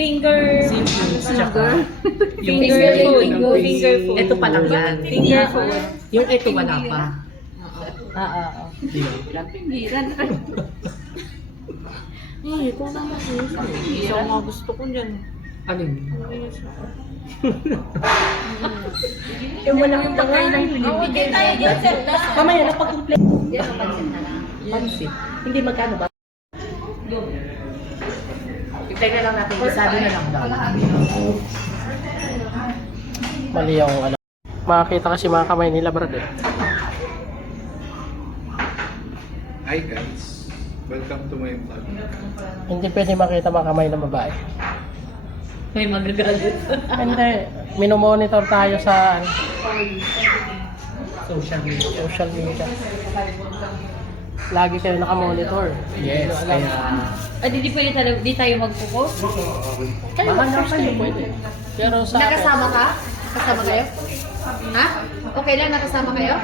Finger... Seafoods, tsaka yung Finger food. yung Finger food. Ito pa lang yan. Finger food. Yung ito wala pa. Di ba? Walang pinggiran. Ito naman isa nga gusto ko dyan. Ano yun? Yung walang yung pagkain ng Pilipino. tayo dyan, sir. Mamaya na pag-complete. Yan, mapansin na lang. Pansit. Hindi magkano ba? Hintay na lang natin. Isado na lang daw. Mali yung ano. Makakita kasi mga kamay nila, brad eh. Hi guys, welcome to my vlog. Hindi pwede makita mga kamay ng babae. May magagalit. Hindi. Minomonitor tayo sa social media. Lagi kayo nakamonitor. Yes. Kaya... Di pwede di tayo magpo-post? Kayo, kayo pwede. Pero sa Nakasama ka? Kasama kayo? Ha? Okay lang, nakasama kayo?